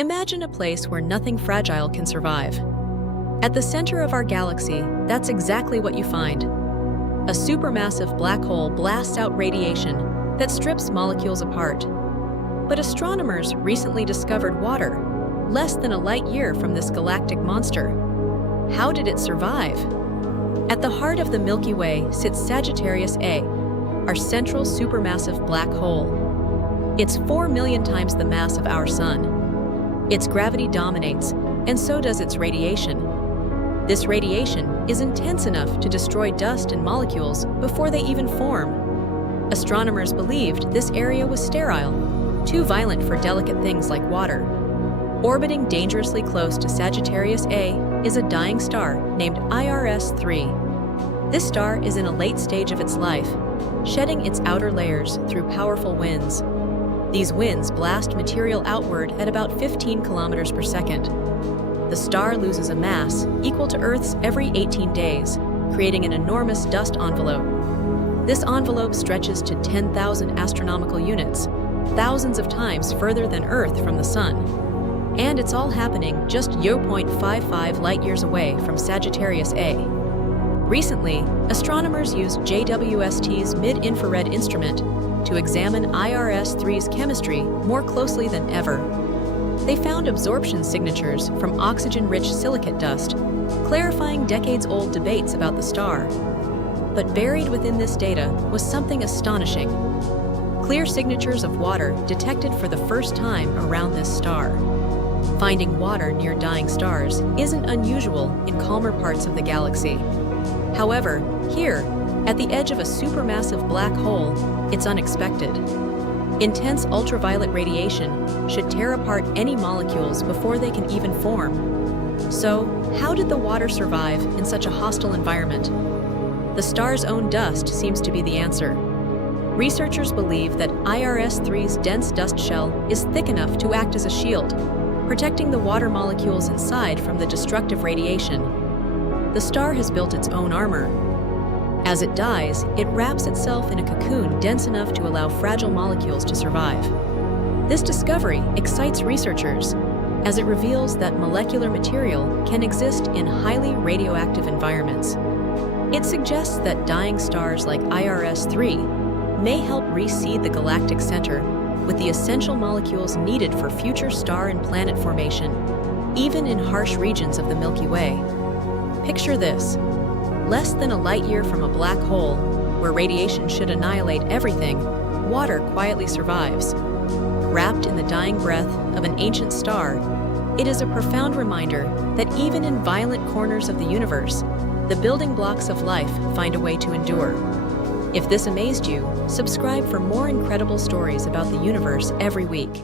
Imagine a place where nothing fragile can survive. At the center of our galaxy, that's exactly what you find. A supermassive black hole blasts out radiation that strips molecules apart. But astronomers recently discovered water, less than a light year from this galactic monster. How did it survive? At the heart of the Milky Way sits Sagittarius A, our central supermassive black hole. It's 4 million times the mass of our Sun. Its gravity dominates, and so does its radiation. This radiation is intense enough to destroy dust and molecules before they even form. Astronomers believed this area was sterile, too violent for delicate things like water. Orbiting dangerously close to Sagittarius A is a dying star named IRS-3. This star is in a late stage of its life, shedding its outer layers through powerful winds. These winds blast material outward at about 15 kilometers per second. The star loses a mass equal to Earth's every 18 days, creating an enormous dust envelope. This envelope stretches to 10,000 astronomical units, thousands of times further than Earth from the Sun. And it's all happening just 0.55 light-years away from Sagittarius A. Recently, astronomers used JWST's mid-infrared instrument to examine IRS-3's chemistry more closely than ever. They found absorption signatures from oxygen-rich silicate dust, clarifying decades-old debates about the star. But buried within this data was something astonishing. Clear signatures of water detected for the first time around this star. Finding water near dying stars isn't unusual in calmer parts of the galaxy. However, here, at the edge of a supermassive black hole, it's unexpected. Intense ultraviolet radiation should tear apart any molecules before they can even form. So, how did the water survive in such a hostile environment? The star's own dust seems to be the answer. Researchers believe that IRS-3's dense dust shell is thick enough to act as a shield, protecting the water molecules inside from the destructive radiation. The star has built its own armor. As it dies, it wraps itself in a cocoon dense enough to allow fragile molecules to survive. This discovery excites researchers, as it reveals that molecular material can exist in highly radioactive environments. It suggests that dying stars like IRS-3 may help reseed the galactic center with the essential molecules needed for future star and planet formation, even in harsh regions of the Milky Way. Picture this. Less than a light year from a black hole, where radiation should annihilate everything, water quietly survives. Wrapped in the dying breath of an ancient star, it is a profound reminder that even in violent corners of the universe, the building blocks of life find a way to endure. If this amazed you, subscribe for more incredible stories about the universe every week.